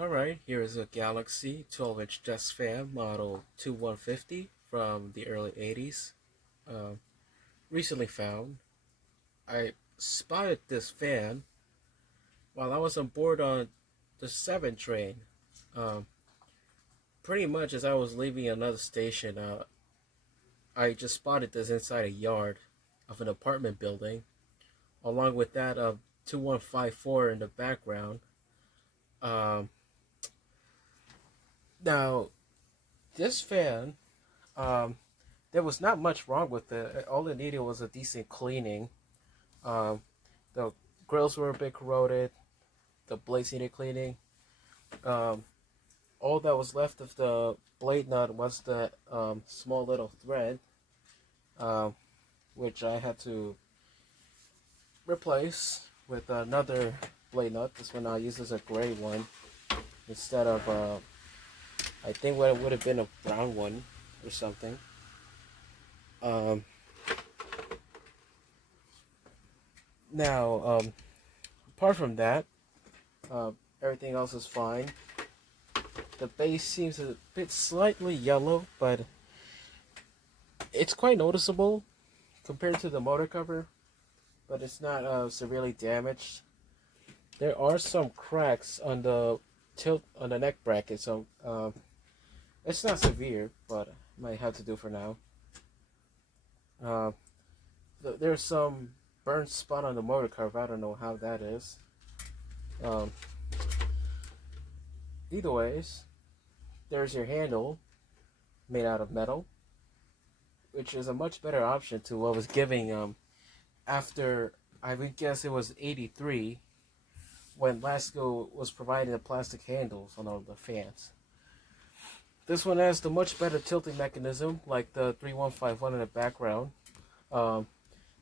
Alright, here is a Galaxy 12-inch desk fan model 2150 from the early 80s. Uh, Recently found. I spotted this fan while I was on board on the 7 train. Um, Pretty much as I was leaving another station, I just spotted this inside a yard of an apartment building, along with that of 2154 in the background. Um, Now, this fan, um, there was not much wrong with it. All it needed was a decent cleaning. Um, the grills were a bit corroded. The blades needed cleaning. Um, all that was left of the blade nut was the small little thread, um, which I had to replace with another blade nut. This one I use as a gray one instead of I think what it would have been a brown one or something. Um, Now, apart from that, uh, everything else is fine. The base seems a bit slightly yellow, but it's quite noticeable compared to the motor cover, but it's not severely damaged. There are some cracks on the tilt on the neck bracket, so it's not severe, but might have to do for now. Uh, there's some burnt spot on the motor cover. I don't know how that is. Um, Either ways, there's your handle made out of metal, which is a much better option to what was giving after I would guess it was 83 when Lasko was providing the plastic handles on all the fans. This one has the much better tilting mechanism like the 3151 in the background. Um,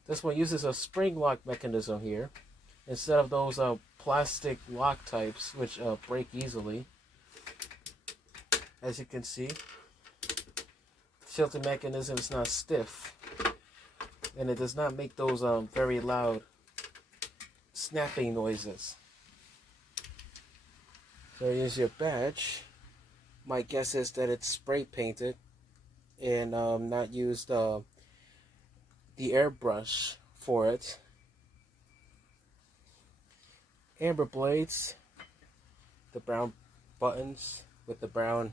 this one uses a spring lock mechanism here instead of those plastic lock types which break easily. As you can see, the tilting mechanism is not stiff, and it does not make those very loud snapping noises. So here's your badge. My guess is that it's spray painted and not used the airbrush for it. Amber blades, the brown buttons with the brown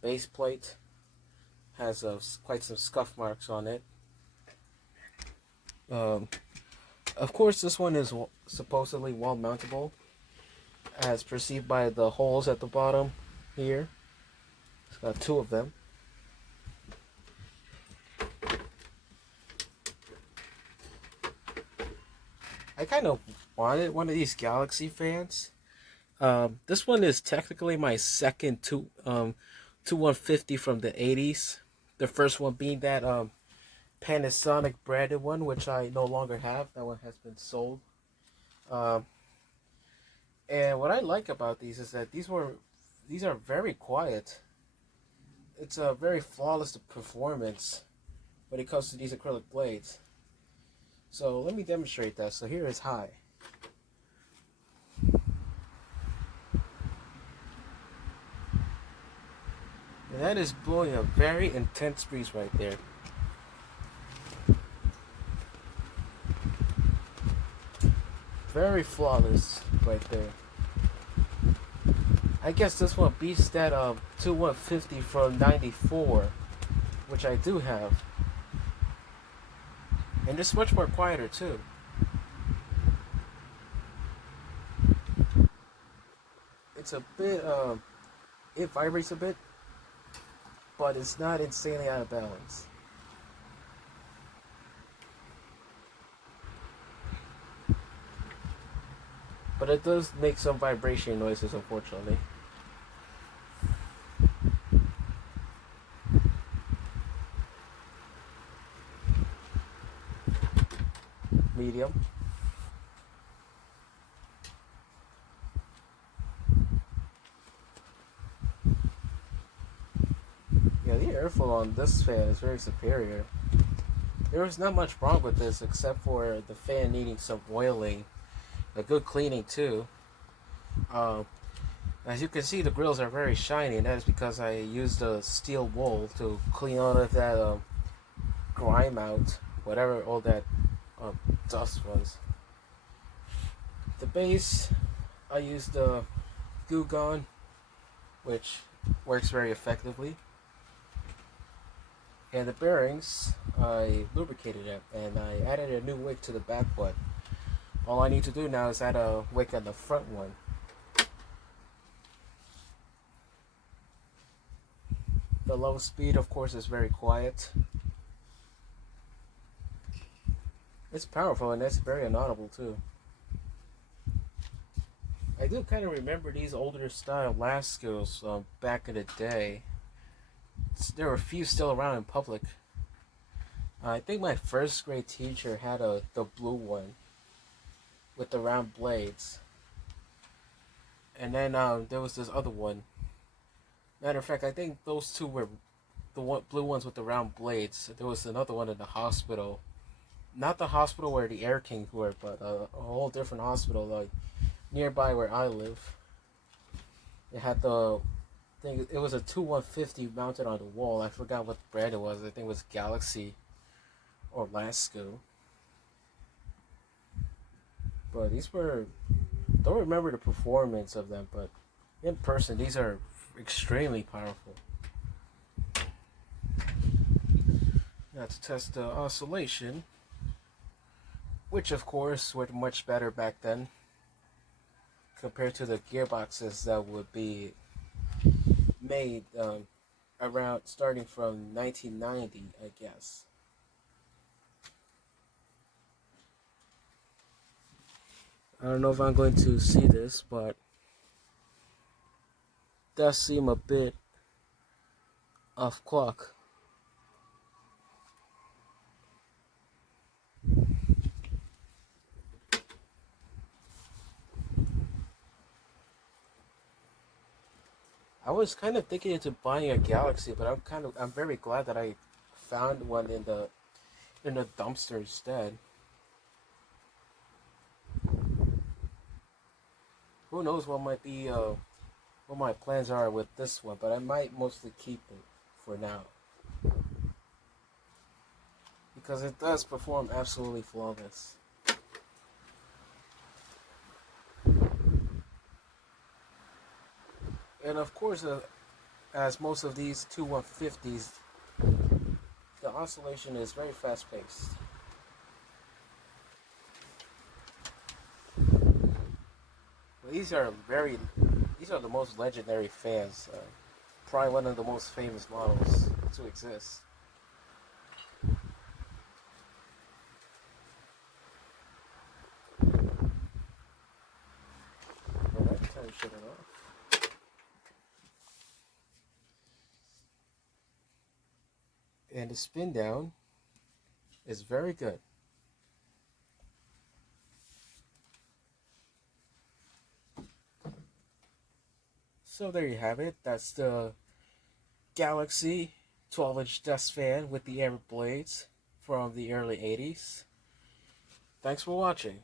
base plate has quite some scuff marks on it. Of course, this one is supposedly wall mountable, as perceived by the holes at the bottom here. It's got two of them. I kind of wanted one of these Galaxy fans. This one is technically my second 2150 from the 80s. The first one being that Panasonic branded one, which I no longer have. That one has been sold. And what I like about these is that these are very quiet. It's a very flawless performance when it comes to these acrylic blades. So let me demonstrate that. So here is high. And that is blowing a very intense breeze right there. Very flawless right there. I guess this one beats that 2150 from 94, which I do have. And it's much more quieter too. It's a bit, it vibrates a bit, but it's not insanely out of balance. But it does make some vibration noises, unfortunately. Medium. Yeah, the airflow on this fan is very superior. There was not much wrong with this except for the fan needing some oiling, a good cleaning too. As you can see, the grills are very shiny, and that is because I used a steel wool to clean all of that grime out, whatever all that dust was. The base, I used Goo Gone, which works very effectively. And the bearings, I lubricated it, and I added a new wick to the back one. All I need to do now is add a wick on the front one. The low speed, of course, is very quiet. It's powerful, and it's very inaudible too. I do kind of remember these older style Laskos back in the day. There were a few still around in public. I think my first grade teacher had the blue one with the round blades. And then there was this other one. Matter of fact, I think those two were the blue ones with the round blades. There was another one in the hospital. Not the hospital where the Air Kings were, but a whole different hospital like nearby where I live. It had the thing. It was a 2150 mounted on the wall. I forgot what brand it was. I think it was Galaxy or Lasko. But these were, don't remember the performance of them, but in person these are extremely powerful. Now to test the oscillation, which of course were much better back then compared to the gearboxes that would be made around starting from 1990, I guess. I don't know if I'm going to see this, but it does seem a bit off clock. I was kind of thinking into buying a Galaxy, but I'm very glad that I found one in the dumpster instead. Who knows what might be what my plans are with this one, but I might mostly keep it for now because it does perform absolutely flawless. And of course, as most of these 2150s, the oscillation is very fast paced. But these are the most legendary fans. Probably one of the most famous models to exist. Alright, time to shut it off. And the spin down is very good. So there you have it. That's the Galaxy 12-inch desk fan with the air blades from the early 80s. Thanks for watching.